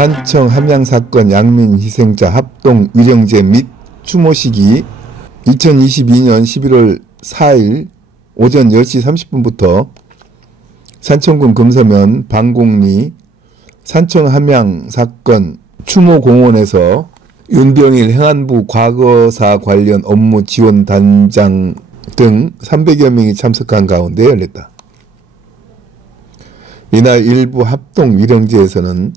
산청 함양사건 양민 희생자 합동 위령제 및 추모식이 2022년 11월 4일 오전 10시 30분부터 산청군 금서면 방곡리 산청 함양사건 추모공원에서 윤병일 행안부 과거사 관련 업무 지원 단장 등 300여 명이 참석한 가운데 열렸다. 이날 일부 합동 위령제에서는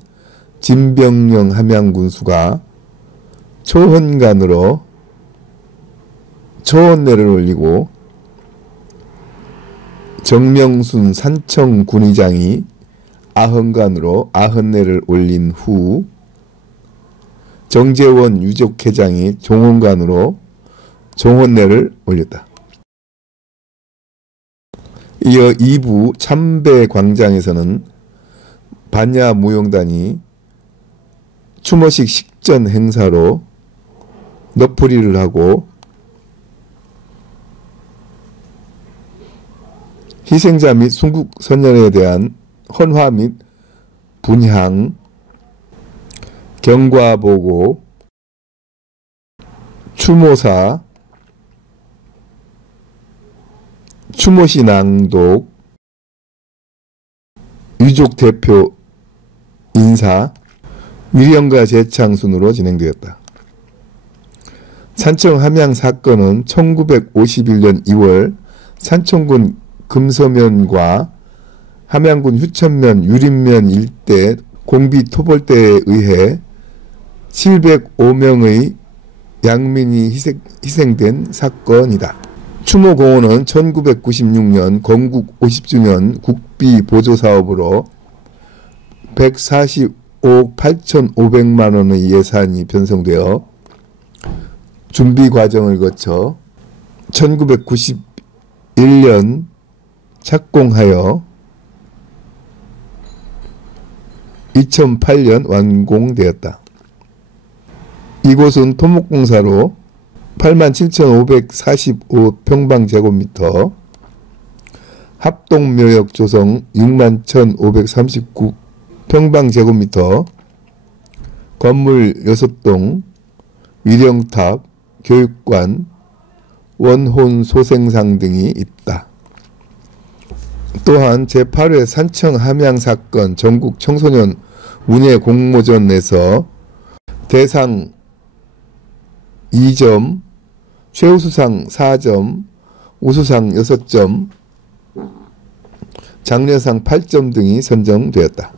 진병영 함양군수가 초헌관으로 초헌례를 올리고 정명순 산청 군의장이 아헌관으로 아헌례를 올린 후 정재원 유족회장이 종헌관으로 종헌례를 올렸다. 이어 2부 참배광장에서는 반야무용단이 추모식 식전 행사로 넋풀이를 하고 희생자 및 순국선열에 대한 헌화 및 분향, 경과보고, 추모사, 추모시 낭독, 유족 대표 인사, 위령가 제창 순으로 진행되었다. 산청 함양 사건은 1951년 2월 산청군 금서면과 함양군 휴천면 유림면 일대 공비 토벌대에 의해 705명의 양민이 희생된 사건이다. 추모공원은 1996년 건국 50주년 국비 보조사업으로 145억 8,500만 원의 예산이 편성되어 준비 과정을 거쳐 1991년 착공하여 2008년 완공되었다. 이곳은 토목공사로 87,545평방제곱미터, 합동묘역 조성 61,539평방제곱미터, 건물 6동, 위령탑, 교육관, 원혼 소생상 등이 있다. 또한 제8회 산청 함양사건 전국 청소년 문예 공모전에서 대상 2점, 최우수상 4점, 우수상 6점, 장려상 8점 등이 선정되었다.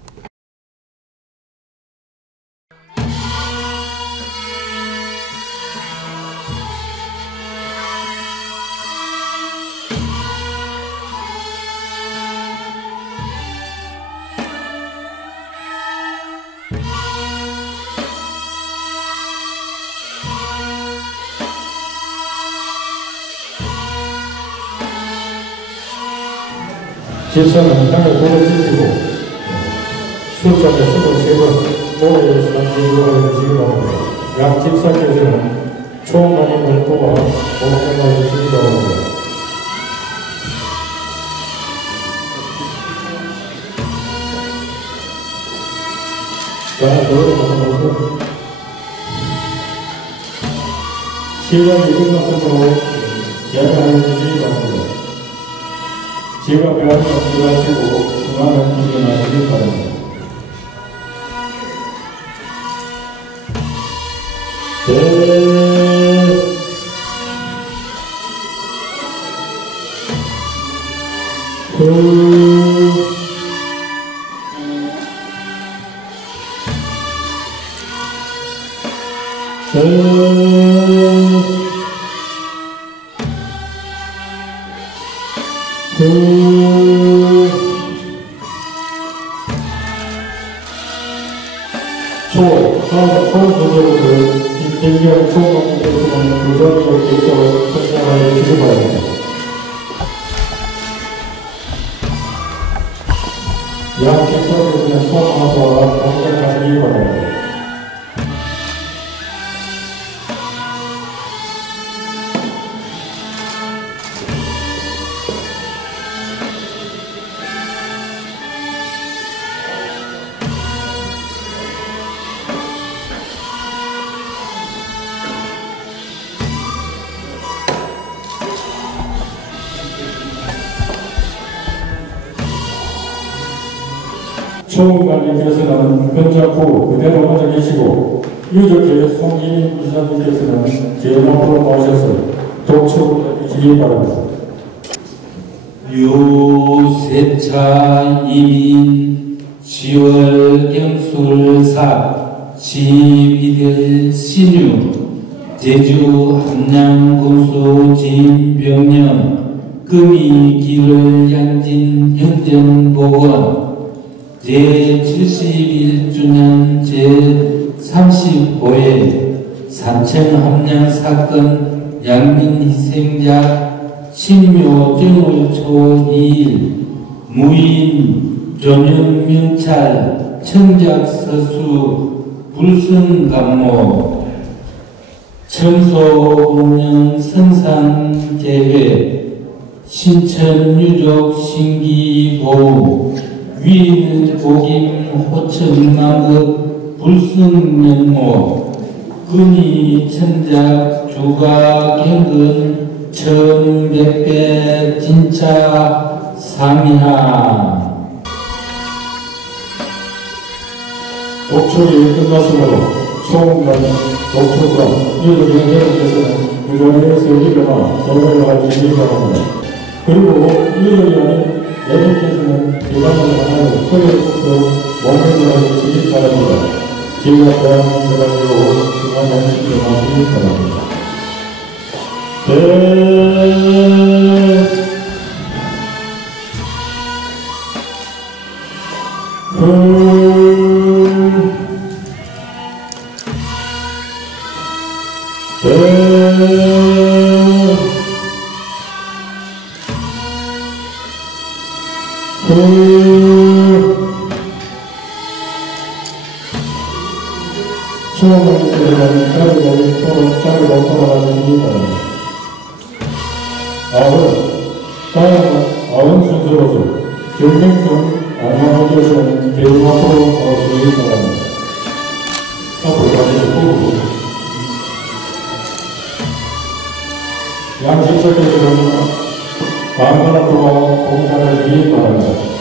집사는 땅에 돌을 찢고 수업자의 23번 모래에서 만들고 해주시기 바랍니다. 양 집사께서는 총관임을 뽑아 목공해 주시기 바랍니다. 자, 노래를 한번 시간 이른 것으로 제안하여 주시기 바랍니다. 제가 배우는 것을 하시고 중앙을 일어나시기 바랍니다. 김경영 총괄대표는 부정적 일정을 선정하여 주시기 바랍니다. 양 집사들은 소환하와 공격하시기 바랍니다. 총무관님께서는 현장부 그대로 앉아 계시고 유족회 송기민 이사님께서는 제일 앞으로 나오셔서 독촉을 해주시기 바랍니다. 유세차 이민 10월 경술사 12대 신유 제주 함양군수 진병령 금이 길을 양진 현전복원 제71주년 제35회 산청 함양 사건 양민 희생자 신묘정월 초 2일 무인 조명명찰 청작서수 불순감모 청소공연 선상계획 신천유족 신기보험 위인복임 호천망극 불순면모 근위 천작 주가경근 천백배 진짜 상이하. 독촉이 끝났으므로 총무관 독촉과 유족의 회원께서는 유족에서 일어나 대화를 하시기 바랍니다. 그리고 유족이 아닌 내분께서는 기관을 하나로 소리부터 목명을 하시기 바랍니다. 제가 대한 대답으로 중앙 양식을 하시기 바랍니다. 아흔 순서로서 경쟁성 안녕하께서는 대중 앞으로 나오시기 바랍니다. 앞으로 가시고 양식석에서는 강건한 도와 공사하시기 바랍니다.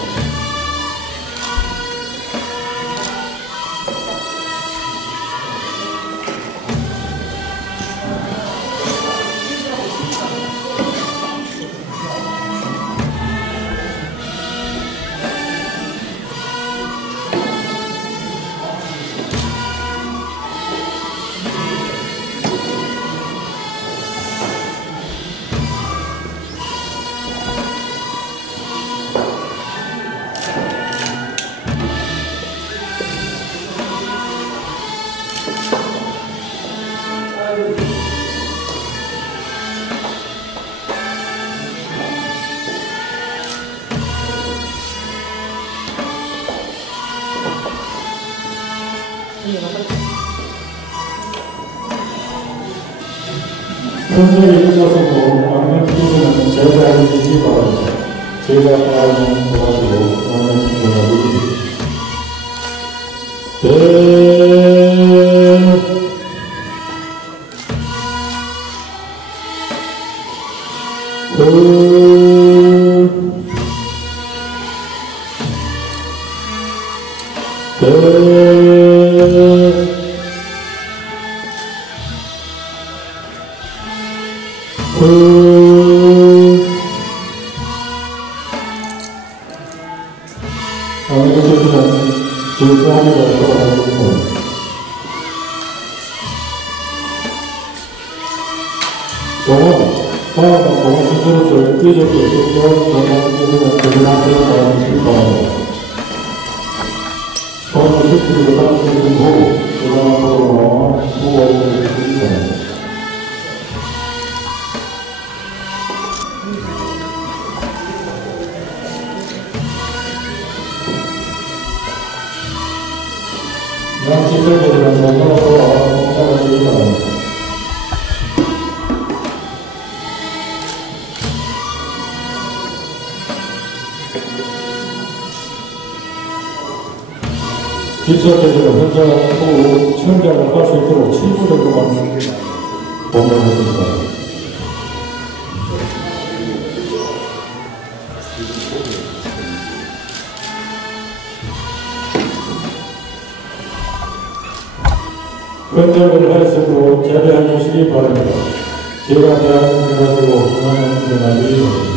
현장에 끝나서도 왕년께서는 제자를 주시기 바랍니다. 제자 따르면 도와주고 왕년께서는 집사께서는 현장 후 청장을 할 수 있도록 7분 정도만 공연하십니다. 건조를 하였으므로 자리해 주시기 바랍니다. 제가 대하는 들어가시고 그만한 일어나기 바랍니다.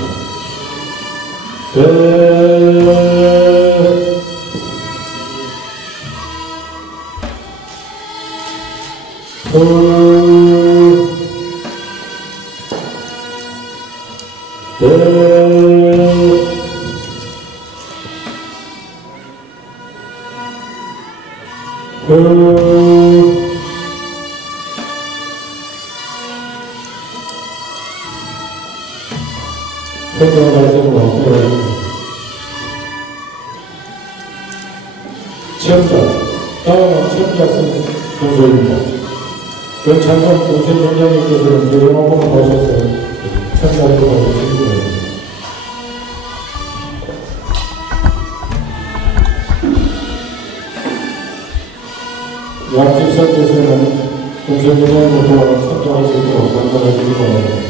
다음은 청작성 공소입니다. 그 창건 공세위원장님께서는 여러분을 모셔서 청작을 해주시기 바랍니다. 양집사께서는 공세위원장님과 청작하시도록 감사하시기 바랍니다.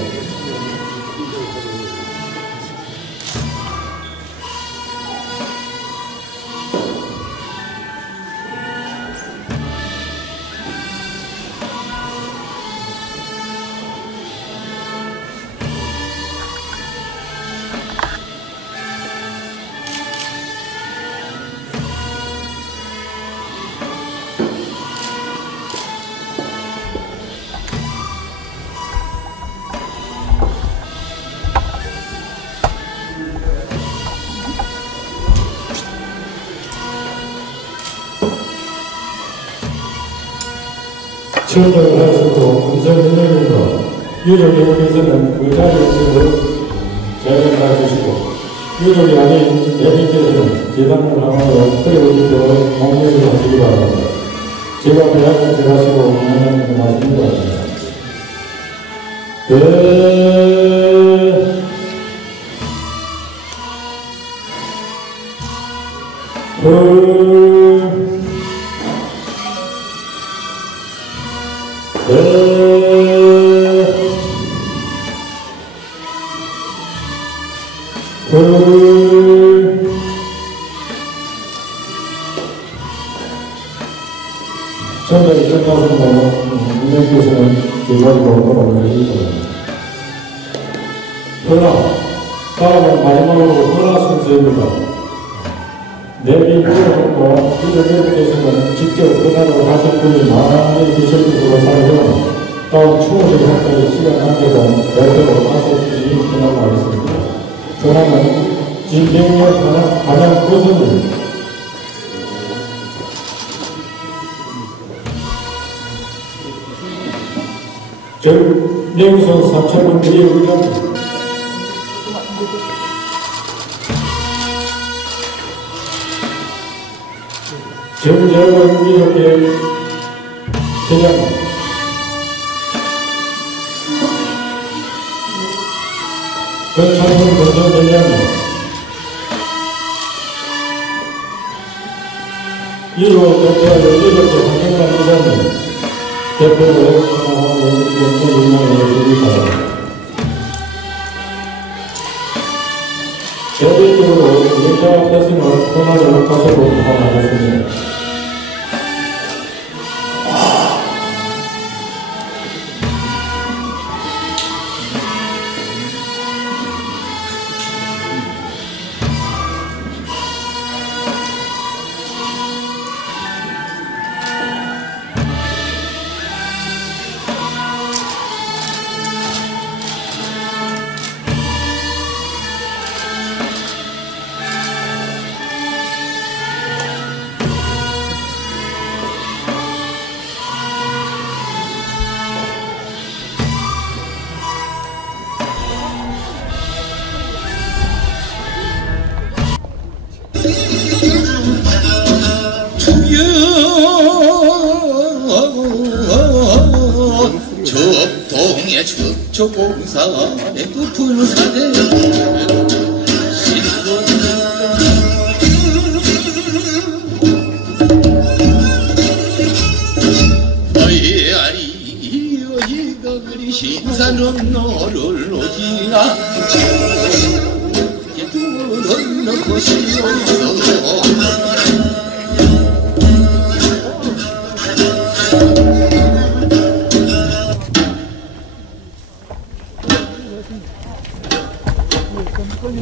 청작을 하였으므로 금성인력과 유족님께서는 그 자리에서 자리해 주시고 유족이 아닌 대표께서는 재단을 하면서 그리고 공개를 하시기 바랍니다. 제가 대학을 들어가시고 하나님을 하시기 바랍니다. 전달이 끝나서 운명께서는 제자리로 돌아가시기 바랍니다. 다음은 마지막으로 헌화 순서입니다. 내비 부모님과 유족님께서는 직접 헌화로 하실 분이 많이 계실 것으로 살고 다음 추모식 행사의 시간 관계상 별도로 하실 분이 헌화하겠습니다. 헌화는 진경역 가장 고선입니다. 내우선 사천원들이 의견 정재원 위원회 대장 권창훈 건설대장님 1호 대표의 이렇게 환경관 이사님 대표로 선언하는 인명을 바랍니다. 대대적으로 인자 앞에서는 헌화를 하시고 헌화하겠습니다. 적동의 적조공사에 부풀사대 너희 아리 여기가 그리 신사는 너를 오지나 두는 넣고 싶어 아니,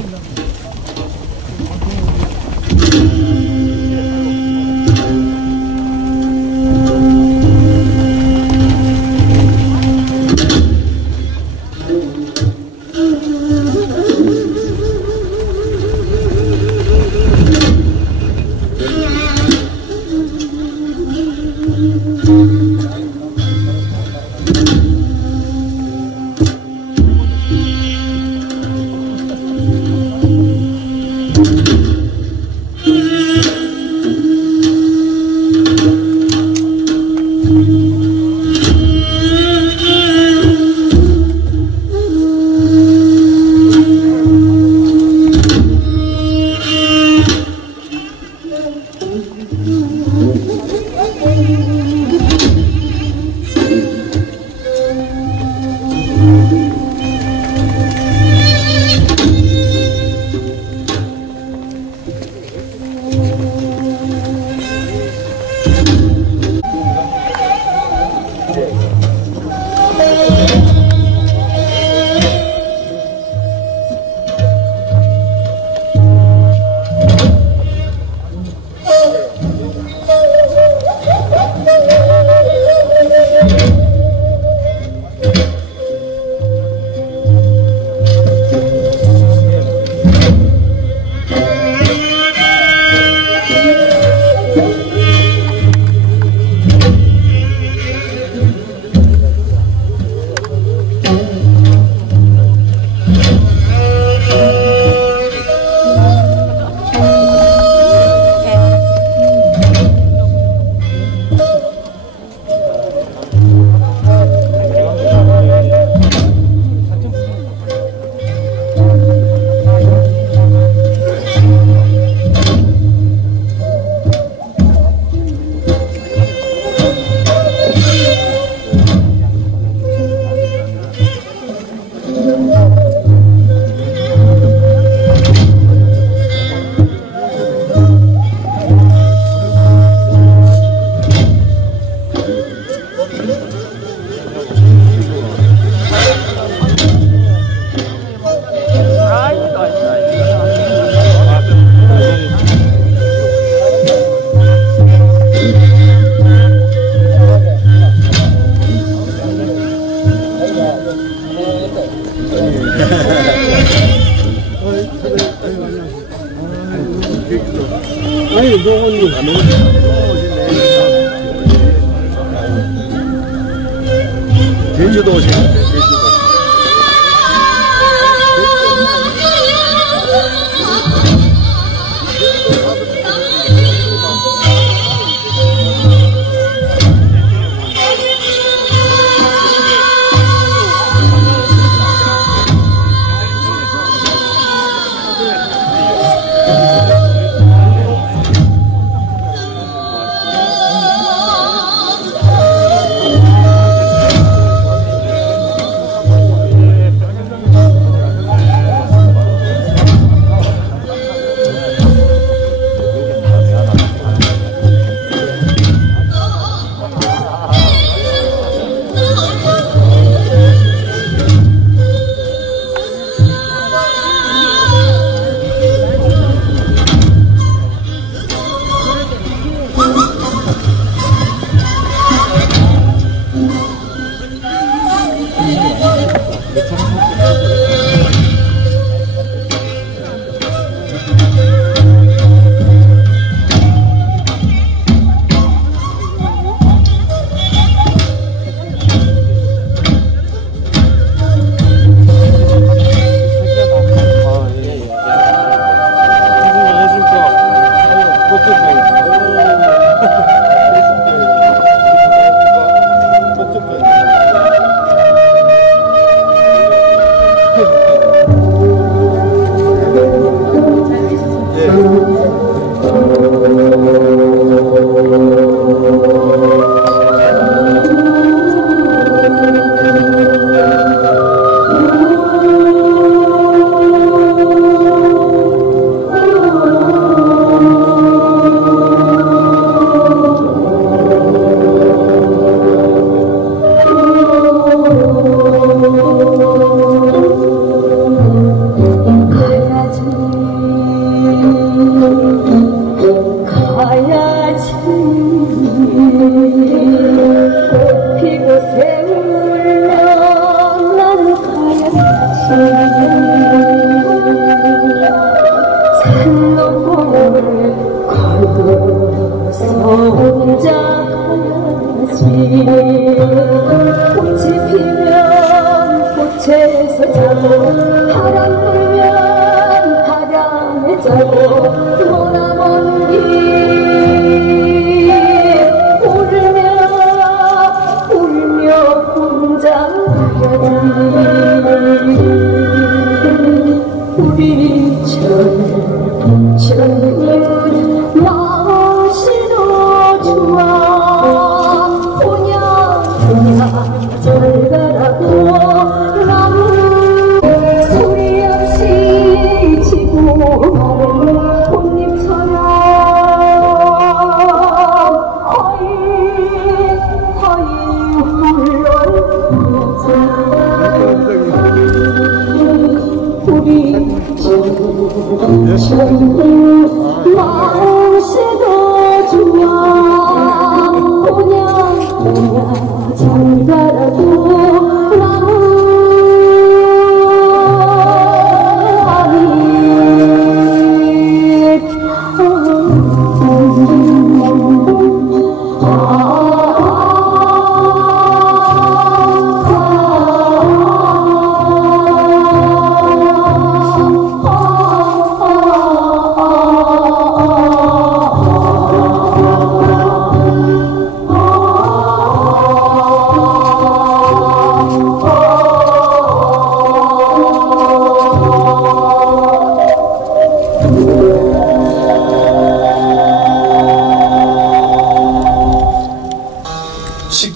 노원님. 제주도 오시는데, 제주도.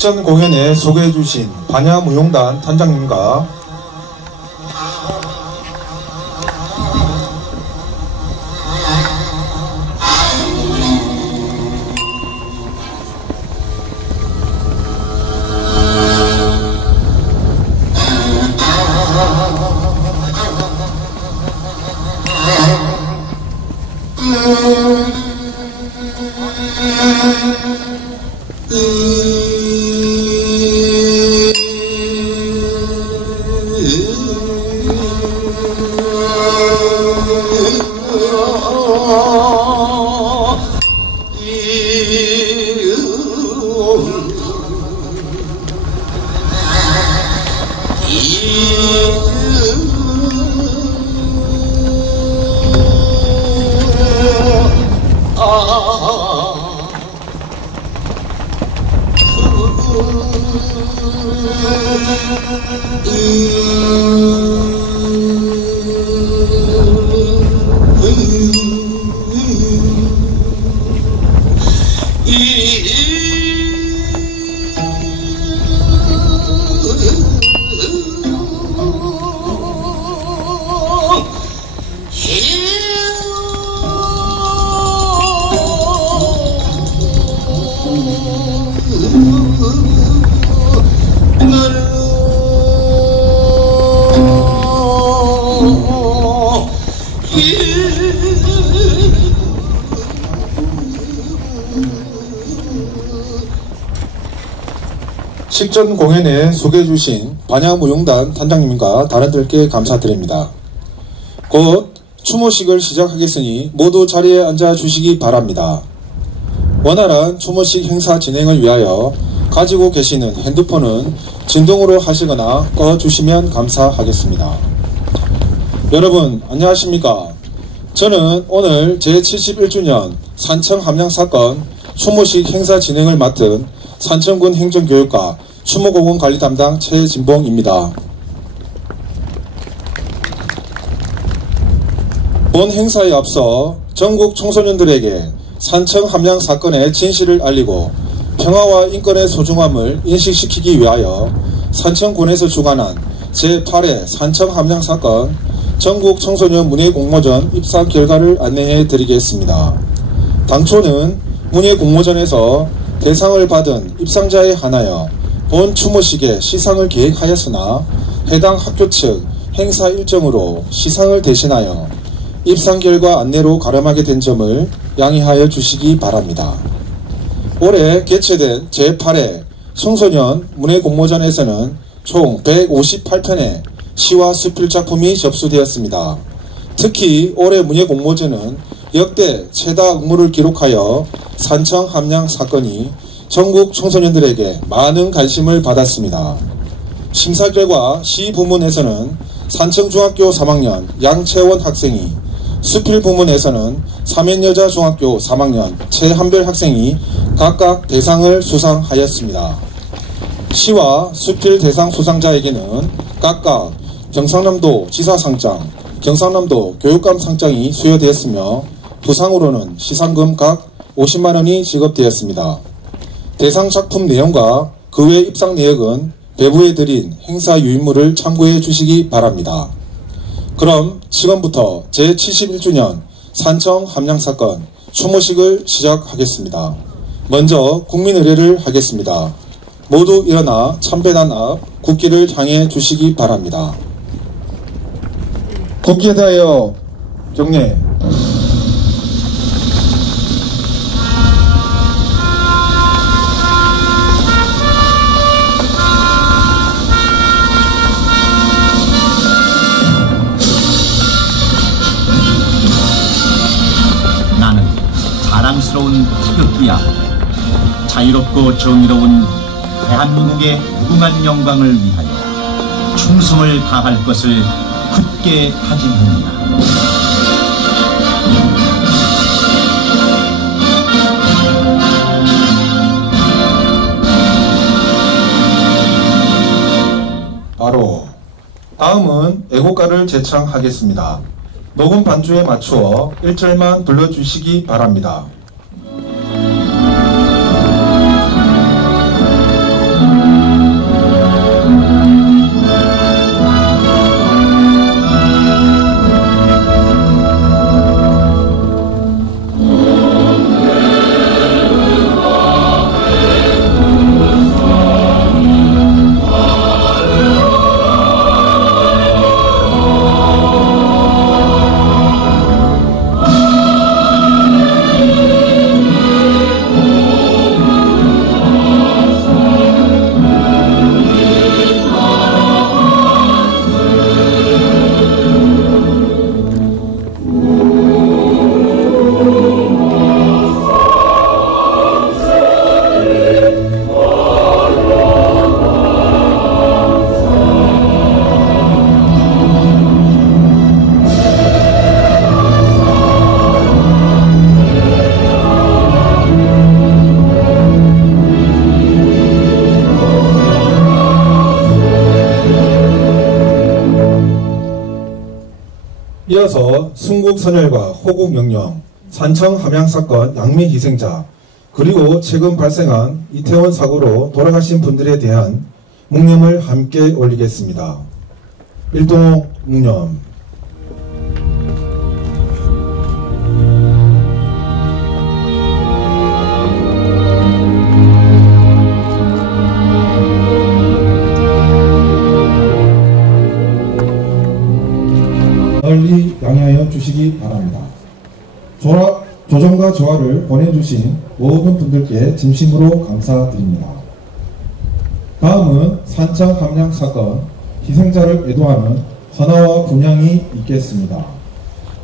식전 공연에 소개해주신 반야무용단 단장님과 식전 공연에 소개해주신 반야무용단 단장님과 단원들께 감사드립니다. 곧 추모식을 시작하겠으니 모두 자리에 앉아주시기 바랍니다. 원활한 추모식 행사 진행을 위하여 가지고 계시는 핸드폰은 진동으로 하시거나 꺼주시면 감사하겠습니다. 여러분 안녕하십니까? 저는 오늘 제71주년 산청 함양사건 추모식 행사 진행을 맡은 산청군 행정교육과 추모공원 관리 담당 최진봉입니다. 본 행사에 앞서 전국 청소년들에게 산청 함양 사건의 진실을 알리고 평화와 인권의 소중함을 인식시키기 위하여 산청군에서 주관한 제8회 산청 함양 사건 전국 청소년 문예 공모전 입상 결과를 안내해 드리겠습니다. 당초는 문예 공모전에서 대상을 받은 입상자에 한하여 본 추모식에 시상을 계획하였으나 해당 학교 측 행사 일정으로 시상을 대신하여 입상 결과 안내로 가름하게 된 점을 양해하여 주시기 바랍니다. 올해 개최된 제8회 청소년 문예 공모전에서는 총 158편의 시와 수필 작품이 접수되었습니다. 특히 올해 문예 공모전은 역대 최다 응모를 기록하여 산청 함양 사건이 전국 청소년들에게 많은 관심을 받았습니다. 심사 결과 시 부문에서는 산청중학교 3학년 양채원 학생이, 수필 부문에서는 삼연여자중학교 3학년 최한별 학생이 각각 대상을 수상하였습니다. 시와 수필 대상 수상자에게는 각각 경상남도 지사상장, 경상남도 교육감 상장이 수여되었으며 부상으로는 시상금 각 50만원이 지급되었습니다. 대상 작품 내용과 그 외 입상 내역은 배부해 드린 행사 유인물을 참고해 주시기 바랍니다. 그럼 지금부터 제71주년 산청 함양사건 추모식을 시작하겠습니다. 먼저 국민의례를 하겠습니다. 모두 일어나 참배단 앞 국기를 향해 주시기 바랍니다. 국기에 대하여 경례. 나는 자랑스러운 태극기야. 자유롭고 정의로운 대한민국의 무궁한 영광을 위하여 충성을 다할 것을 굳게 다짐합니다. 바로 다음은 애국가를 제창하겠습니다. 녹음 반주에 맞추어 1절만 불러주시기 바랍니다. 이어서 순국선열과 호국영령, 산청 함양사건 양미 희생자, 그리고 최근 발생한 이태원 사고로 돌아가신 분들에 대한 묵념을 함께 올리겠습니다. 일동 묵념. 널리 양해하여 주시기 바랍니다. 조정과 조화를 보내주신 모든 분들께 진심으로 감사드립니다. 다음은 산청 함양 사건 희생자를 애도하는 헌화와 분향이 있겠습니다.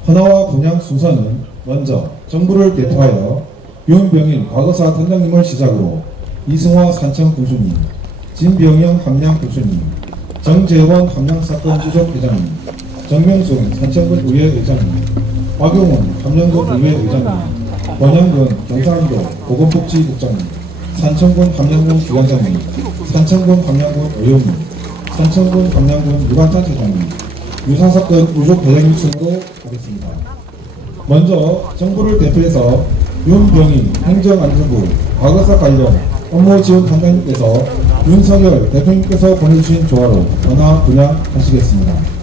헌화와 분향 순서는 먼저 정부를 대표하여 윤병일 과거사 단장님을 시작으로 이승화 산청 군수님, 진병영 함양 군수님, 정재원 함양사건 유족회장님, 정명순 산청군 의회 의장님, 박용훈 함양군 의회 의장님, 권양근 경상도 보건복지국장님, 산청군 함양군 기관장님, 산청군 함양군 의원님, 산청군 함양군 유관단체장님, 유사사건 유족회장님 순으로 하겠습니다. 먼저 정부를 대표해서 윤병희 행정안전부 과거사 관련 업무지원 단장님께서 윤석열 대표님께서 보내주신 조화로 헌화 분향하시겠습니다.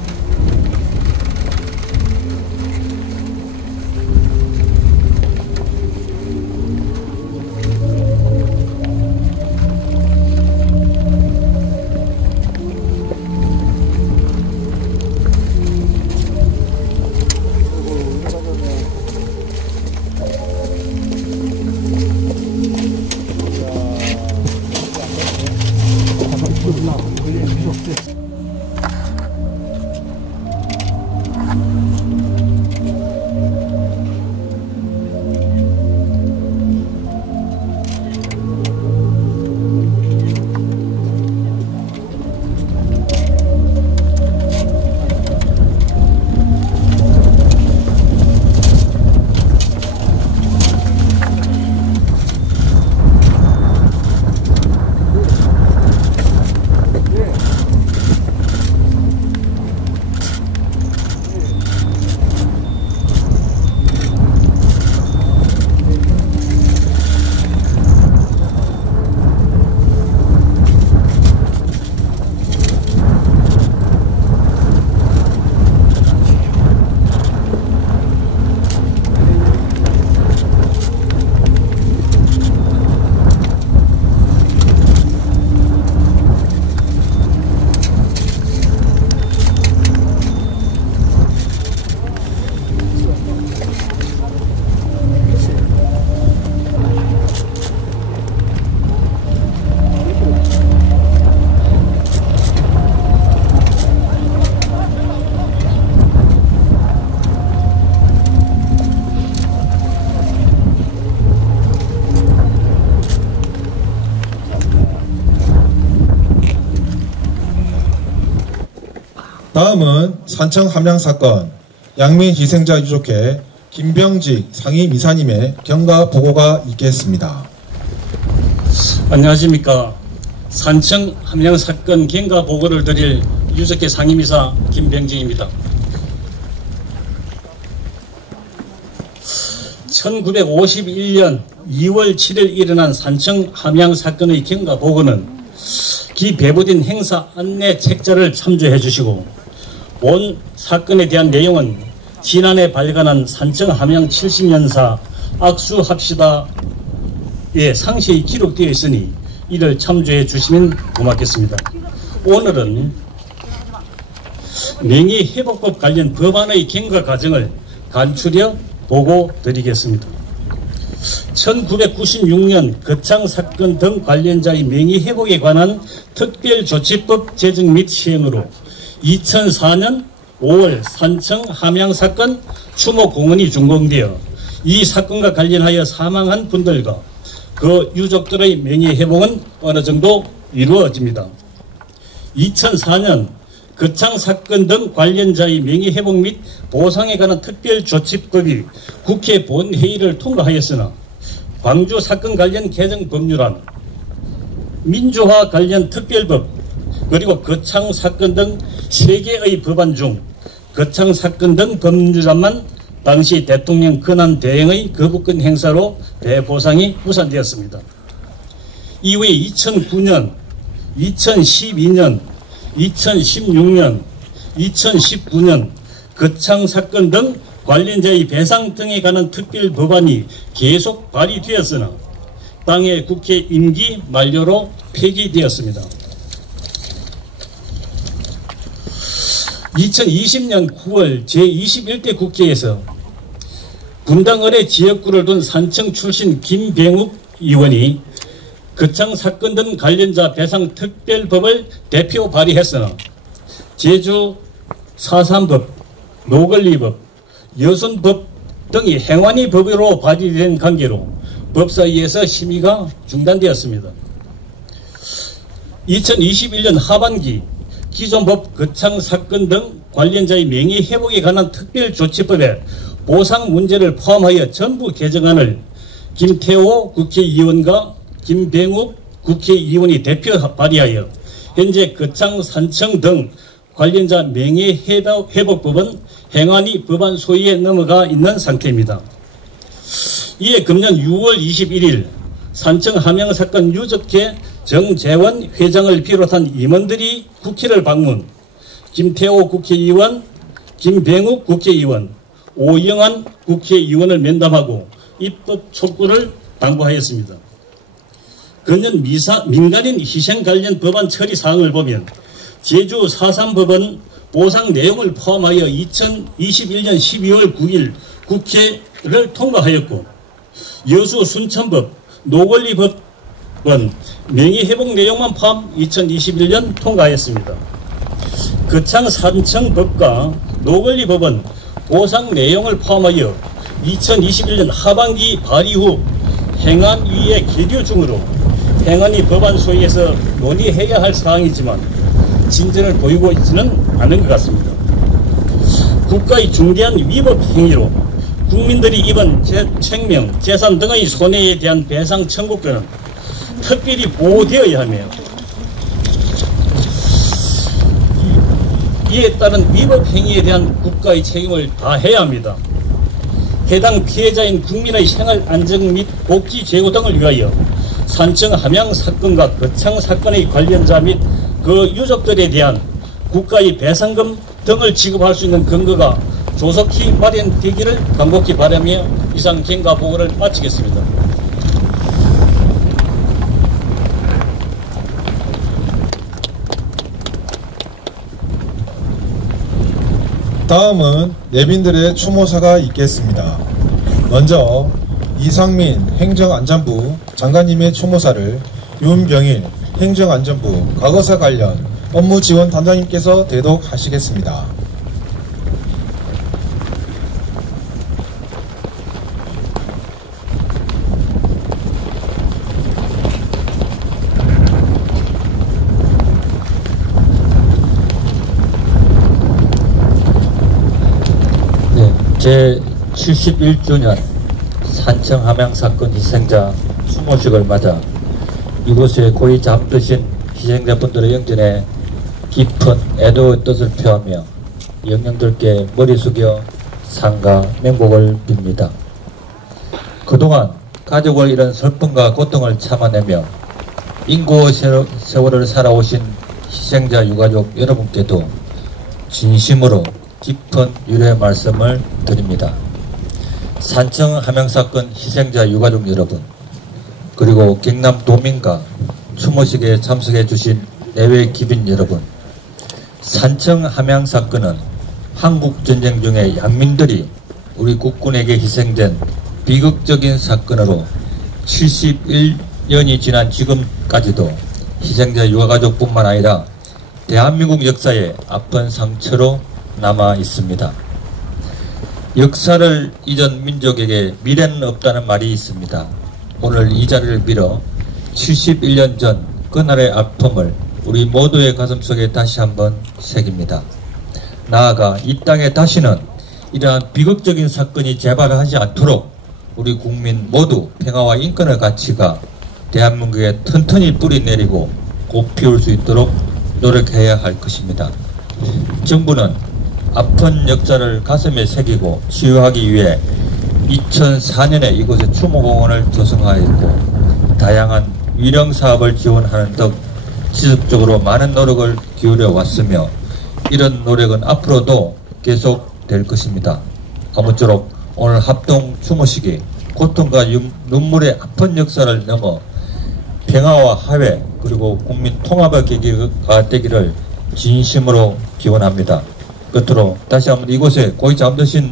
다음은 산청 함양 사건 양민 희생자 유족회 김병직 상임이사님의 경과 보고가 있겠습니다. 안녕하십니까. 산청 함양 사건 경과 보고를 드릴 유족회 상임이사 김병직입니다. 1951년 2월 7일 일어난 산청 함양 사건의 경과 보고는 기 배부된 행사 안내 책자를 참조해 주시고 본 사건에 대한 내용은 지난해 발간한 산청 함양 70년사 악수합시다에 상세히 기록되어 있으니 이를 참조해 주시면 고맙겠습니다. 오늘은 명예회복법 관련 법안의 경과 과정을 간추려 보고 드리겠습니다. 1996년 거창사건 등 관련자의 명예회복에 관한 특별조치법 제정 및 시행으로 2004년 5월 산청 함양사건 추모공원이 준공되어 이 사건과 관련하여 사망한 분들과 그 유족들의 명예회복은 어느 정도 이루어집니다. 2004년 거창사건 등 관련자의 명예회복 및 보상에 관한 특별조치법이 국회 본회의를 통과하였으나 광주 사건 관련 개정 법률안, 민주화 관련 특별법, 그리고 거창사건 등 3개의 법안 중 거창사건 등 법률안만 당시 대통령 권한 대행의 거부권 행사로 대보상이 무산되었습니다. 이후에 2009년, 2012년, 2016년, 2019년 거창사건 등 관련자의 배상 등에 관한 특별법안이 계속 발의되었으나 당해 국회 임기 만료로 폐기되었습니다. 2020년 9월 제21대 국회에서 분당 어뢰 지역구를 둔 산청 출신 김병욱 의원이 거창사건 등 관련자 배상 특별법을 대표 발의했으나 제주 4.3법, 노걸리법, 여순법 등이 행안위 법으로 발의된 관계로 법사위에서 심의가 중단되었습니다. 2021년 하반기 기존 법 거창사건 등 관련자의 명예회복에 관한 특별조치법에 보상 문제를 포함하여 전부 개정안을 김태호 국회의원과 김병욱 국회의원이 대표 발의하여 현재 거창, 산청 등 관련자 명예회복법은 행안위 법안 소위에 넘어가 있는 상태입니다. 이에 금년 6월 21일 산청 함양사건 유족회 정재원 회장을 비롯한 임원들이 국회를 방문, 김태호 국회의원, 김병욱 국회의원, 오영환 국회의원을 면담하고 입법 촉구를 당부하였습니다. 금년 민간인 희생 관련 법안 처리 사항을 보면 제주 4.3법은 보상 내용을 포함하여 2021년 12월 9일 국회를 통과하였고 여수 순천법, 노걸리법은 명예회복 내용만 포함 2021년 통과하였습니다. 거창 산청법과 노걸리법은 보상 내용을 포함하여 2021년 하반기 발의 후 행안위에 계류 중으로 행안위 법안 소위에서 논의해야 할 사항이지만 진전을 보이고 있지는 않은 것 같습니다. 국가의 중대한 위법 행위로 국민들이 입은 생명, 재산 등의 손해에 대한 배상 청구권은 특별히 보호되어야 하며 이에 따른 위법 행위에 대한 국가의 책임을 다해야 합니다. 해당 피해자인 국민의 생활 안정 및 복지 제고 등을 위하여 산청 함양 사건과 거창 사건의 관련자 및 그 유족들에 대한 국가의 배상금 등을 지급할 수 있는 근거가 조속히 마련되기를 간곡히 바라며 이상 경과 보고를 마치겠습니다. 다음은 내빈들의 추모사가 있겠습니다. 먼저 이상민 행정안전부 장관님의 추모사를 윤병일 행정안전부 과거사 관련 업무지원 담당님께서 대독하시겠습니다. 제71주년 산청 함양사건 희생자 추모식을 맞아 이곳에 고이 잠드신 희생자분들의 영전에 깊은 애도의 뜻을 표하며 영령들께 머리 숙여 상가 맹복을 빕니다. 그동안 가족을 잃은 슬픔과 고통을 참아내며 인고의 세월을 살아오신 희생자 유가족 여러분께도 진심으로 깊은 위로의 말씀을 드립니다. 산청 함양사건 희생자 유가족 여러분, 그리고 경남 도민과 추모식에 참석해 주신 내외 기빈 여러분, 산청 함양사건은 한국전쟁 중에 양민들이 우리 국군에게 희생된 비극적인 사건으로 71년이 지난 지금까지도 희생자 유가족뿐만 아니라 대한민국 역사의 아픈 상처로 남아 있습니다. 역사를 잊은 민족에게 미래는 없다는 말이 있습니다. 오늘 이 자리를 빌어 71년 전 그날의 아픔을 우리 모두의 가슴속에 다시 한번 새깁니다. 나아가 이 땅에 다시는 이러한 비극적인 사건이 재발하지 않도록 우리 국민 모두 평화와 인권의 가치가 대한민국에 튼튼히 뿌리내리고 꽃피울 수 있도록 노력해야 할 것입니다. 정부는 아픈 역사를 가슴에 새기고 치유하기 위해 2004년에 이곳에 추모공원을 조성하였고 다양한 위령사업을 지원하는 등 지속적으로 많은 노력을 기울여 왔으며 이런 노력은 앞으로도 계속될 것입니다. 아무쪼록 오늘 합동 추모식이 고통과 눈물의 아픈 역사를 넘어 평화와 화해 그리고 국민 통합의 계기가 되기를 진심으로 기원합니다. 끝으로 다시 한번 이곳에 고이 잠드신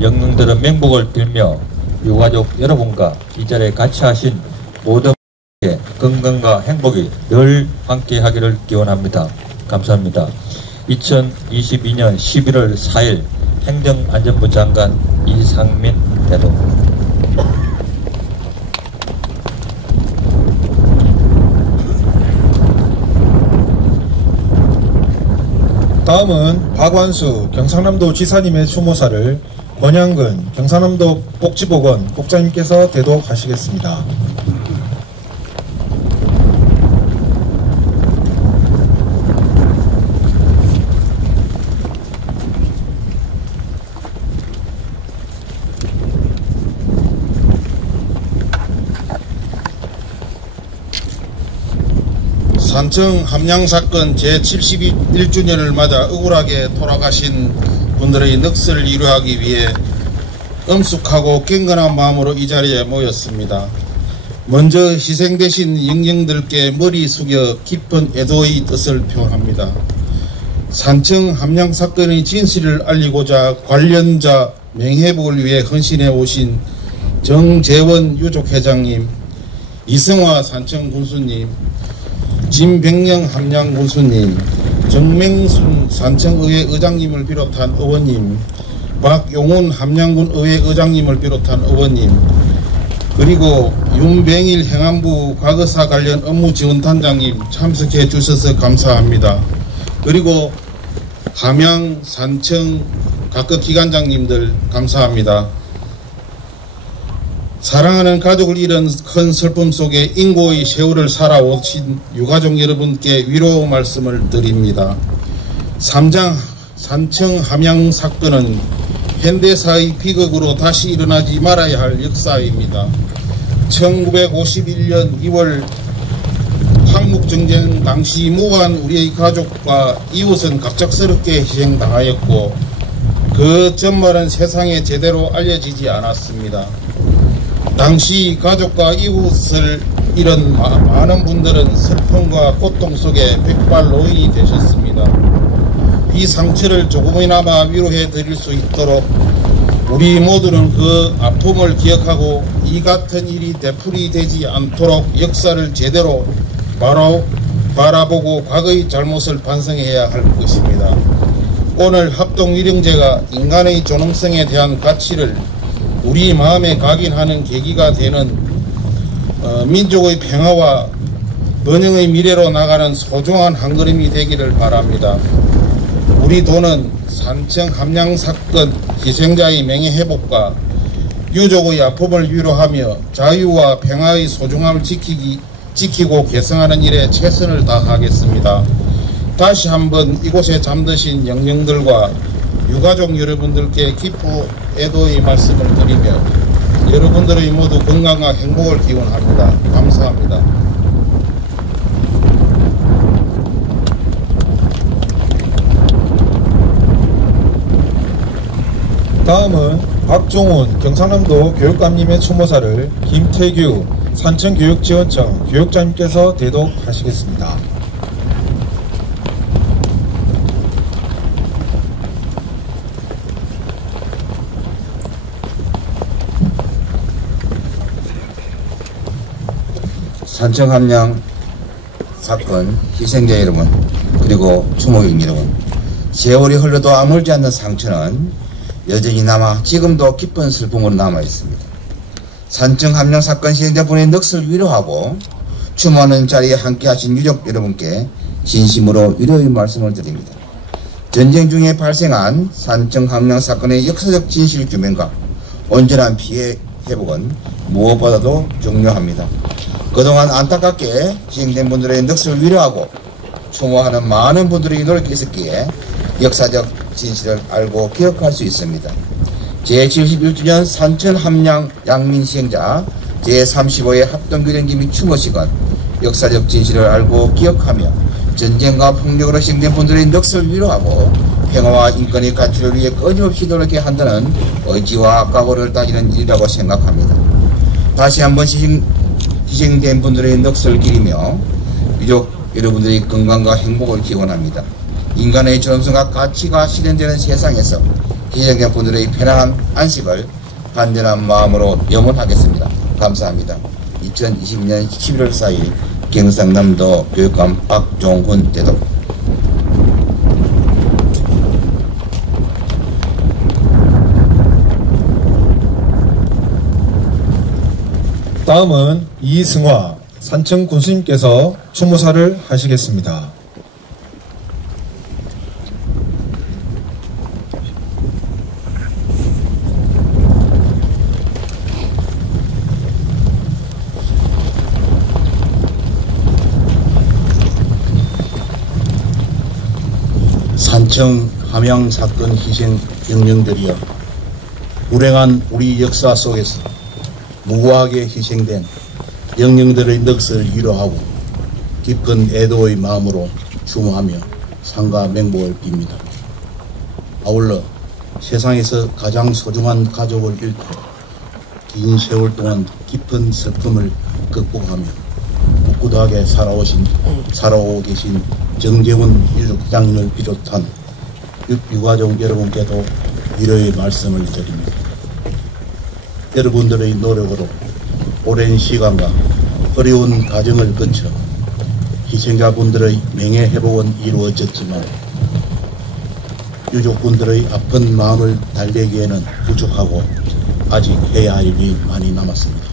영웅들의 맹복을 빌며 유가족 여러분과 이 자리에 같이 하신 모든 분에게 건강과 행복이 늘 함께 하기를 기원합니다. 감사합니다. 2022년 11월 4일 행정안전부 장관 이상민 대도. 다음은 박완수 경상남도 지사님의 추모사를 권양근 경상남도 복지보건 복장님께서 대도하시겠습니다. 산청 함양사건 제71주년을 맞아 억울하게 돌아가신 분들의 넋을 위로하기 위해 엄숙하고 경건한 마음으로 이 자리에 모였습니다. 먼저 희생되신 영령들께 머리 숙여 깊은 애도의 뜻을 표합니다. 산청 함양사건의 진실을 알리고자 관련자 명예회복을 위해 헌신해 오신 정재원 유족회장님, 이성화 산청 군수님, 진백령 함양 군수님, 정맹순 산청의회 의장님을 비롯한 의원님, 박용훈 함양군 의회 의장님을 비롯한 의원님, 그리고 윤병일 행안부 과거사 관련 업무지원단장님 참석해 주셔서 감사합니다. 그리고 함양, 산청 각급 기관장님들 감사합니다. 사랑하는 가족을 잃은 큰 슬픔 속에 인고의 세월을 살아오신 유가족 여러분께 위로 말씀을 드립니다. 삼장 산청 함양 사건은 현대사의 비극으로 다시 일어나지 말아야 할 역사입니다. 1951년 2월 한국전쟁 당시 무고한 우리의 가족과 이웃은 갑작스럽게 희생당하였고 그 전말은 세상에 제대로 알려지지 않았습니다. 당시 가족과 이웃을 잃은 많은 분들은 슬픔과 고통 속에 백발노인이 되셨습니다. 이 상처를 조금이나마 위로해 드릴 수 있도록 우리 모두는 그 아픔을 기억하고 이 같은 일이 되풀이되지 않도록 역사를 제대로 바라보고 과거의 잘못을 반성해야 할 것입니다. 오늘 합동위령제가 인간의 존엄성에 대한 가치를 우리 마음에 각인하는 계기가 되는 민족의 평화와 번영의 미래로 나가는 소중한 한 걸음이 되기를 바랍니다. 우리 도는 산청 함양 사건 희생자의 명예회복과 유족의 아픔을 위로하며 자유와 평화의 소중함을 지키고 계승하는 일에 최선을 다하겠습니다. 다시 한번 이곳에 잠드신 영령들과 유가족 여러분들께 기뻐 애도의 말씀을 드리며 여러분들의 모두 건강과 행복을 기원합니다. 감사합니다. 다음은 박종훈 경상남도 교육감님의 추모사를 김태규 산청교육지원청 교육장님께서 대독하시겠습니다. 산청 함양 사건 희생자 여러분, 그리고 추모객 여러분, 세월이 흘러도 아물지 않는 상처는 여전히 남아 지금도 깊은 슬픔으로 남아 있습니다. 산청 함양 사건 희생자분의 넋을 위로하고 추모하는 자리에 함께하신 유족 여러분께 진심으로 위로의 말씀을 드립니다. 전쟁 중에 발생한 산청 함양 사건의 역사적 진실 규명과 온전한 피해 회복은 무엇보다도 중요합니다. 그동안 안타깝게 희생된 분들의 넋을 위로하고 추모하는 많은 분들의 노력이 있었기에 역사적 진실을 알고 기억할 수 있습니다. 제71주년 산천 함양 양민 희생자 제35회 합동규령기 및 추모식은 역사적 진실을 알고 기억하며 전쟁과 폭력으로 희생된 분들의 넋을 위로하고 평화와 인권의 가치를 위해 끊임없이 노력해야 한다는 의지와 각오를 따지는 일이라고 생각합니다. 다시 한번 희생된 분들의 넋을 기리며 유족 여러분들의 건강과 행복을 기원합니다. 인간의 존엄성과 가치가 실현되는 세상에서 희생된 분들의 편안한 안식을 간절한 마음으로 염원하겠습니다. 감사합니다. 2020년 11월 4일 경상남도 교육감 박종훈 대독. 다음은 이승화 산청 군수님께서 추모사를 하시겠습니다. 산청 함양 사건 희생 영령들이여, 불행한 우리 역사 속에서 무고하게 희생된 영령들의 넋을 위로하고 깊은 애도의 마음으로 추모하며 상가 명복을 빕니다. 아울러 세상에서 가장 소중한 가족을 잃고 긴 세월 동안 깊은 슬픔을 극복하며 꿋꿋하게 살아오고 계신 정재훈 유족장님을 비롯한 유가족 여러분께도 위로의 말씀을 드립니다. 여러분들의 노력으로 오랜 시간과 어려운 과정을 거쳐 희생자분들의 명예회복은 이루어졌지만 유족분들의 아픈 마음을 달래기에는 부족하고 아직 해야 할 일이 많이 남았습니다.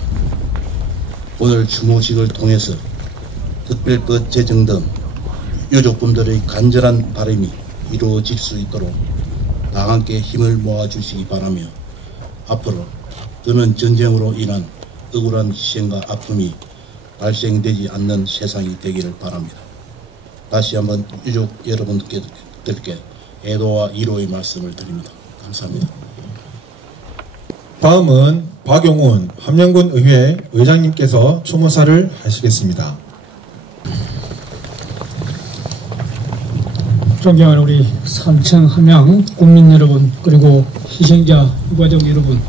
오늘 추모식을 통해서 특별법 제정 등 유족분들의 간절한 바람이 이루어질 수 있도록 다 함께 힘을 모아주시기 바라며 앞으로 더는 전쟁으로 인한 억울한 희생과 아픔이 발생되지 않는 세상이 되기를 바랍니다. 다시 한번 유족 여러분들께 애도와 위로의 말씀을 드립니다. 감사합니다. 다음은 박용훈 함양군 의회 의장님께서 추모사를 하시겠습니다. 존경하는 우리 산청 함양 국민 여러분, 그리고 희생자 유가족 여러분,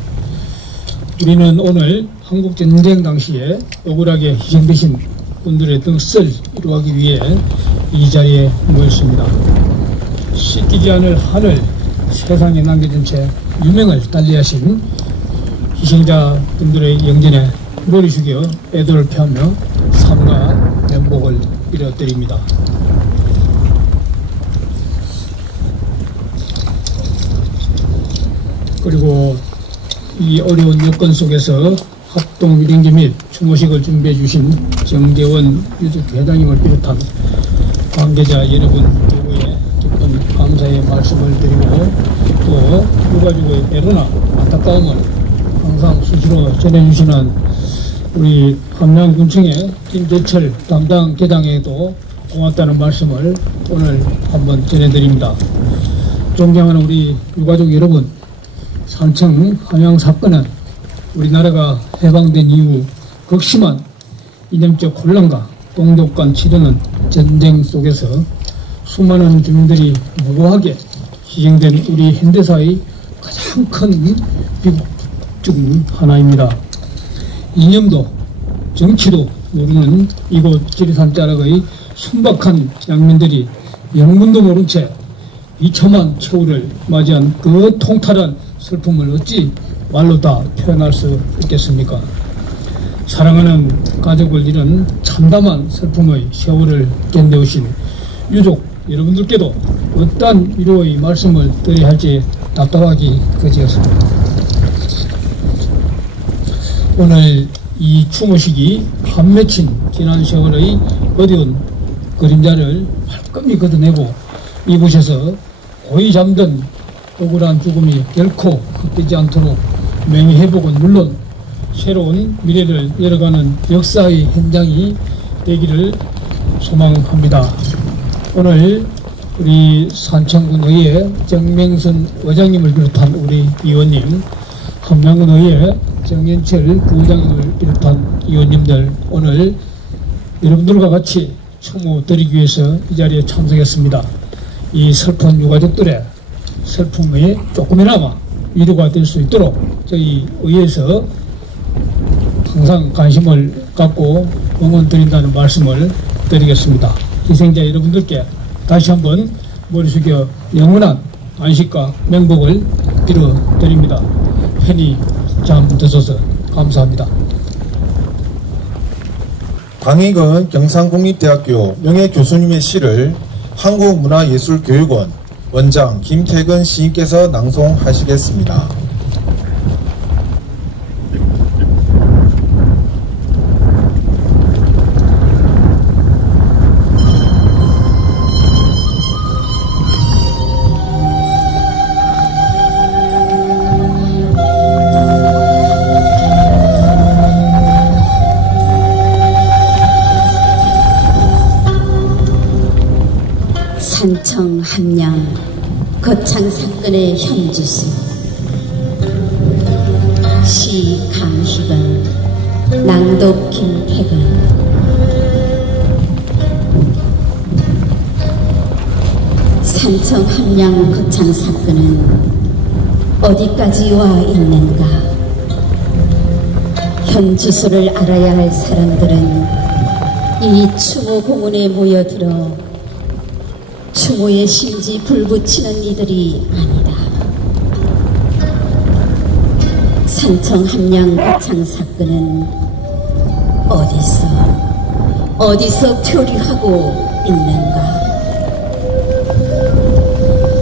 우리는 오늘 한국전쟁 당시에 억울하게 희생되신 분들의 넋을 이루기 위해 이 자리에 모였습니다. 씻기지 않을 한을 세상에 남겨준 채 유명을 달리하신 희생자분들의 영전에 머리 숙여 애도를 표하며 삼가 명복을 빌어드립니다. 그리고 이 어려운 여건 속에서 합동 위령기 및 추모식을 준비해 주신 정재원 유족회장님을 비롯한 관계자 여러분, 누구의 깊은 감사의 말씀을 드리고 또 유가족의 애로나 안타까움을 항상 수시로 전해주시는 우리 함양군청의 김재철 담당 계장에도 고맙다는 말씀을 오늘 한번 전해드립니다. 존경하는 우리 유가족 여러분, 산청 함양 사건은 우리나라가 해방된 이후 극심한 이념적 혼란과 동족간 치르는 전쟁 속에서 수많은 주민들이 무고하게 희생된 우리 현대사의 가장 큰 비극 중 하나입니다. 이념도 정치도 모르는 이곳 지리산 자락의 순박한 양민들이 영문도 모른 채 2천만 최후를 맞이한 그 통탈한 슬픔을 어찌 말로 다 표현할 수 있겠습니까? 사랑하는 가족을 잃은 참담한 슬픔의 세월을 견뎌오신 유족 여러분들께도 어떠한 위로의 말씀을 드려야 할지 답답하기 그지였습니다. 오늘 이 추모식이 한 맺힌 지난 세월의 어두운 그림자를 말끔히 걷어내고 이곳에서 고이 잠든 억울한 죽음이 결코 헛되지 않도록 명예회복은 물론 새로운 미래를 열어가는 역사의 현장이 되기를 소망합니다. 오늘 우리 산청군의회 정명선 의장님을 비롯한 우리 의원님, 함양군의회 정연철 부의장님을 비롯한 의원님들 오늘 여러분들과 같이 추모 드리기 위해서 이 자리에 참석했습니다. 이 슬픈 유가족들의 슬픔에 조금이나마 위로가 될 수 있도록 저희 의회에서 항상 관심을 갖고 응원 드린다는 말씀을 드리겠습니다. 희생자 여러분들께 다시 한번 머리 숙여 영원한 안식과 명복을 빌어드립니다. 편히 잠드셔서 감사합니다. 광익은 경상국립대학교 명예교수님의 시를 한국문화예술교육원 원장 김태근 시인께서 낭송하시겠습니다. 산청 함양 거창 사건의 현주소 시 강희근 낭독 김태근 산청 함양 거창 사건은 어디까지 와 있는가? 현주소를 알아야 할 사람들은 이 추모 공원에 모여들어 추모에 심지 불붙이는 이들이 아니다. 산청 함양 거창 사건은 어디서 표류하고 있는가?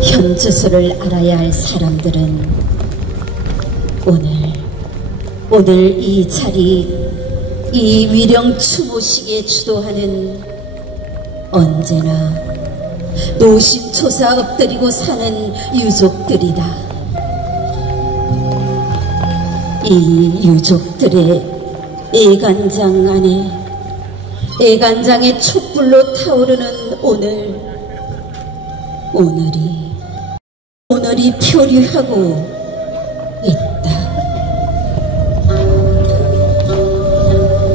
현주소를 알아야 할 사람들은 오늘 이 자리, 이 위령 추모식에 주도하는 언제나 노심초사 엎드리고 사는 유족들이다. 이 유족들의 애간장 안에 애간장의 촛불로 타오르는 오늘이 표류하고 있다.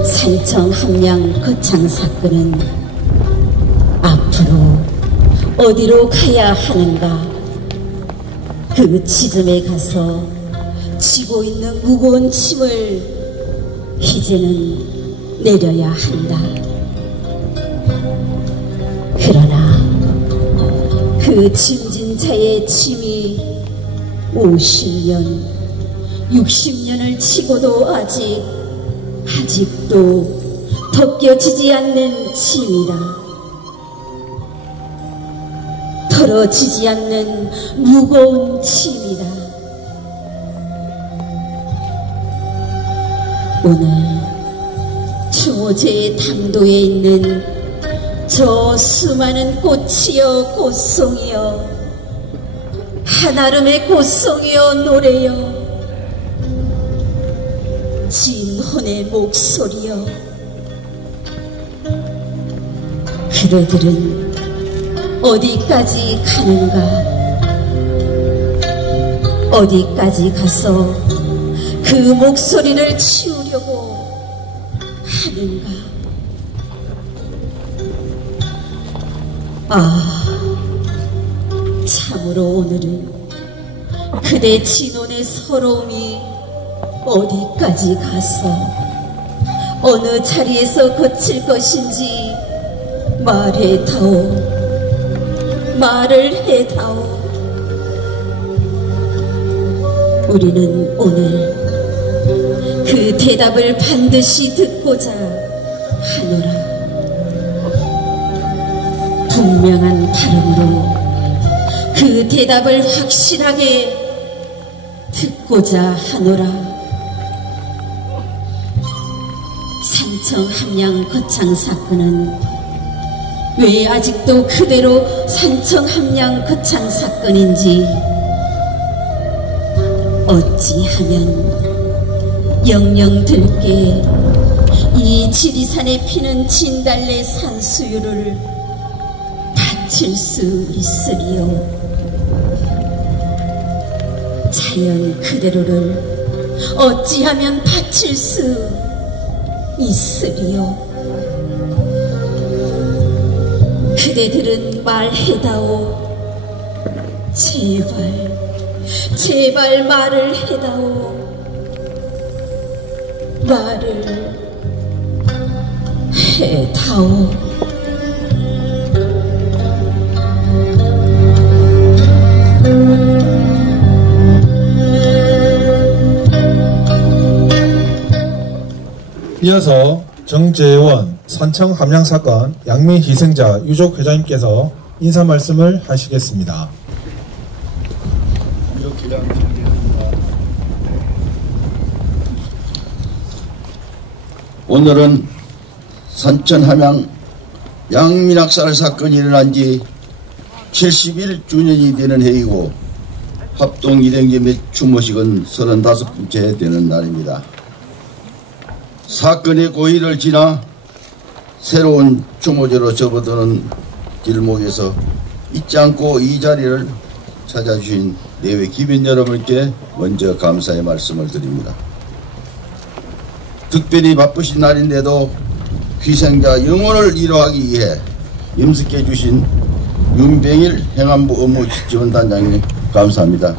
산청 함양 거창 사건은 앞으로 어디로 가야 하는가? 그 지점에 가서 지고 있는 무거운 짐을 이제는 내려야 한다. 그러나 그 짐진 자의 짐이 50년, 60년을 치고도 아직도 벗겨지지 않는 짐이다. 털어지지 않는 무거운 짐이다. 오늘 추모제의 당도에 있는 저 수많은 꽃이여 꽃송이여 한아름의 고성이여 노래여 진혼의 목소리여 그대들은 어디까지 가는가 어디까지 가서 그 목소리를 치우려고 하는가 참으로 오늘은 그대 진혼의 서러움이 어디까지 가서 어느 자리에서 그칠 것인지 말해다오 말을 해다오 우리는 오늘 그 대답을 반드시 듣고자 하노라 분명한 발음으로 그 대답을 확실하게 듣고자 하노라 산청 함양 거창 사건은 왜 아직도 그대로 산청 함양 거창 사건인지 어찌하면 영영 들게 이 지리산에 피는 진달래 산수유를 바칠 수 있으리요 자연 그대로를 어찌하면 바칠 수 있으리요 그대들은 말해다오 제발 말을 해다오 말을 해다오 이어서 정재원 산청 함양 사건 양민 희생자 유족 회장님께서 인사 말씀을 하시겠습니다. 오늘은 산천 함양 양민학살 사건이 일어난 지 71주년이 되는 해이고 합동 일행제의 추모식은 35번째 되는 날입니다. 사건의 고의를 지나 새로운 추모제로 접어드는 길목에서 잊지 않고 이 자리를 찾아주신 내외 기빈 여러분께 먼저 감사의 말씀을 드립니다. 특별히 바쁘신 날인데도 희생자 영혼을 위로하기 위해 임습해 주신 윤병일 행안부 업무지원단장님 감사합니다.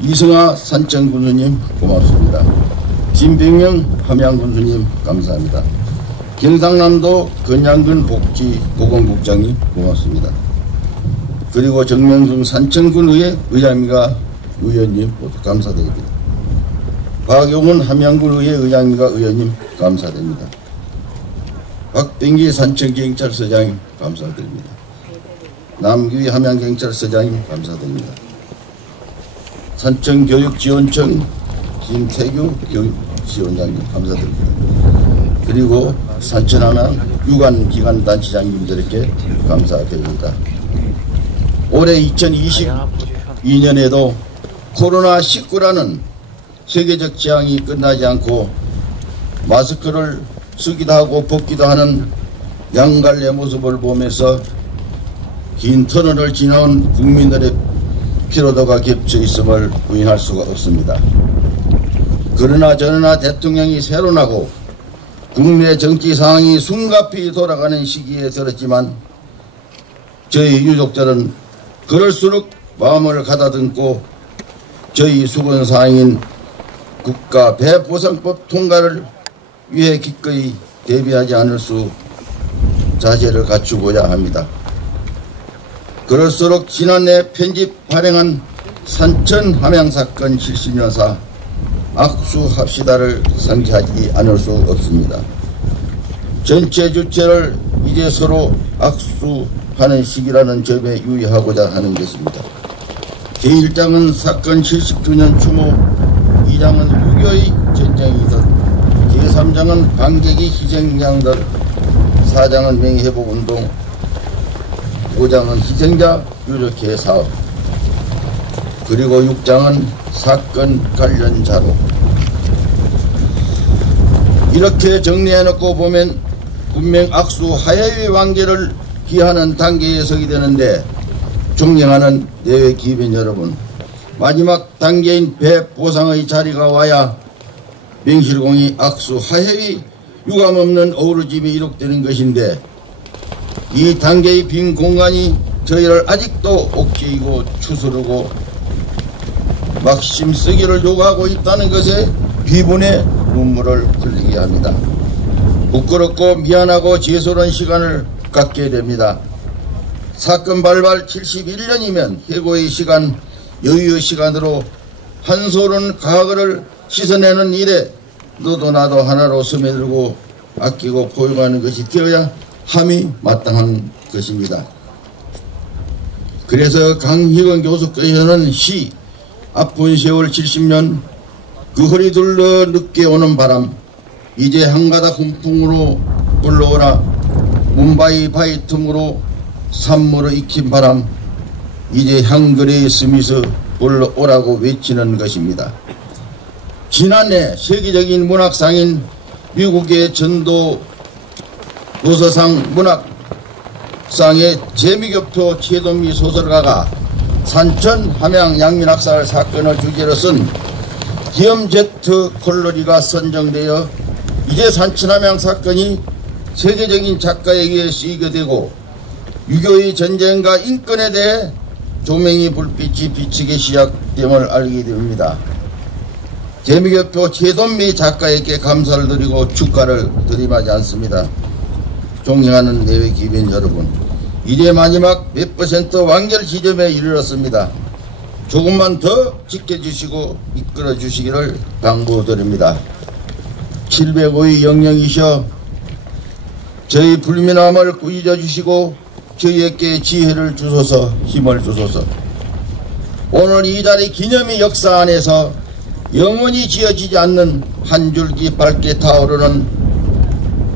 이승하 산청군수님 고맙습니다. 진병명 함양군수님 감사합니다. 경상남도 건양군 보건국장님 고맙습니다. 그리고 정명승 산청군의회 의장님과 의원님 모두 감사드립니다. 박용훈 함양군의회 의장님과 의원님 감사드립니다. 박병기 산청경찰서장님 감사드립니다. 남규희 함양경찰서장님 감사드립니다. 산청교육지원청 김태규 교육지원장님 감사드립니다. 그리고 산천함양 유관기관단체장님들께 감사드립니다. 올해 2022년에도 코로나19라는 세계적 재앙이 끝나지 않고 마스크를 쓰기도 하고 벗기도 하는 양갈래 모습을 보면서 긴 터널을 지나온 국민들의 피로도가 겹쳐 있음을 부인할 수가 없습니다. 그러나 저러나 대통령이 새로 나고 국내 정치 상황이 숨가피 돌아가는 시기에 들었지만 저희 유족들은 그럴수록 마음을 가다듬고 저희 수건사항인 국가 배보상법 통과를 위해 기꺼이 대비하지 않을 수 자세를 갖추고자 합니다. 그럴수록 지난해 편집 발행한 산천 함양 사건 70년사 악수합시다를 상기하지 않을 수 없습니다. 전체 주체를 이제 서로 악수하는 시기라는 점에 유의하고자 하는 것입니다. 제1장은 사건 70주년 추모, 2장은 6.25 전쟁이듯, 제3장은 방재기 희생양들, 4장은 명예회복운동, 5장은 희생자 유족회 사업. 그리고 6장은 사건 관련자로. 이렇게 정리해놓고 보면 분명 악수 하야의 완결을 기하는 단계에 서게 되는데, 존경하는 내외 기빈 여러분, 마지막 단계인 배보상의 자리가 와야 명실공히 악수 하야의 유감없는 어우러짐이 이룩되는 것인데, 이 단계의 빈 공간이 저희를 아직도 옥죄이고 추스르고 막심 쓰기를 요구하고 있다는 것에 비분의 눈물을 흘리게 합니다. 부끄럽고 미안하고 죄송한 시간을 갖게 됩니다. 사건 발발 71년이면 해고의 시간, 여유의 시간으로 한솔은 과거를 씻어내는 일에 너도 나도 하나로 스며들고 아끼고 포용하는 것이 되어야 함이 마땅한 것입니다. 그래서 강희건 교수께서는 시 아픈 세월 70년 그 허리 둘러 늦게 오는 바람, 이제 한가닥 훈풍으로 불러오라, 문바이 바위 틈으로 산물을 익힌 바람, 이제 향거리에 스미서 불러오라고 외치는 것입니다. 지난해 세계적인 문학상인 미국의 전도 도서상 문학상의 재미교표 최동미 소설가가 산천 함양 양민학살 사건을 주제로 쓴 기염제트 콜로리가 선정되어 이제 산천 함양 사건이 세계적인 작가에 의해 쓰이게 되고, 유교의 전쟁과 인권에 대해 조명이 불빛이 비치기 시작됨을 알게 됩니다. 재미교표 최동미 작가에게 감사를 드리고 축하를 드림하지 않습니다. 존경하는 내외 기빈 여러분, 이제 마지막 몇 % 완결 지점에 이르렀습니다. 조금만 더 지켜주시고 이끌어 주시기를 당부드립니다. 705의 영령이셔 저희 불민함을 꾸짖어 주시고 저희에게 지혜를 주소서, 힘을 주소서. 오늘 이 자리 기념의 역사 안에서 영원히 지어지지 않는 한 줄기 밝게 타오르는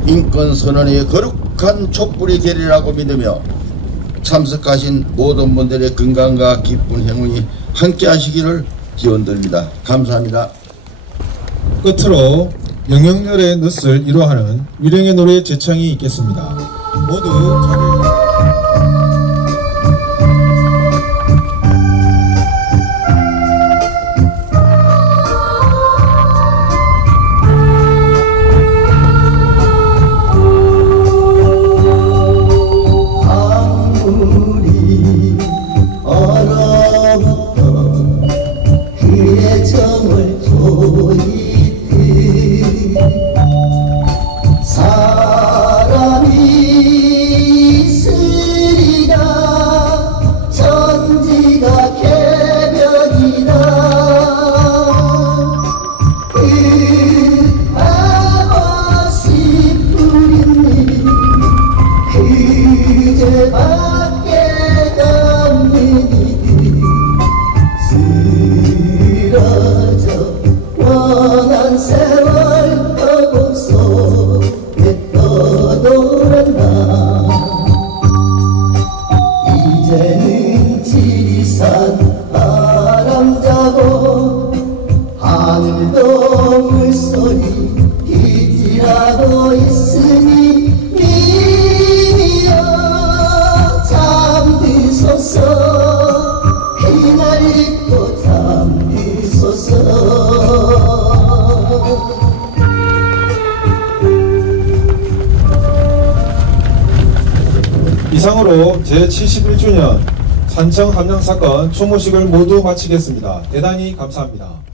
인권선언의 거룩한 촛불이 되리라고 믿으며 참석하신 모든 분들의 건강과 기쁜 행운이 함께 하시기를 기원드립니다. 감사합니다. 끝으로 영영열의 넛을 이루하는 위령의 노래 제창이 있겠습니다. 모두 자리를 이상으로 제71주년 산청 함양사건 추모식을 모두 마치겠습니다. 대단히 감사합니다.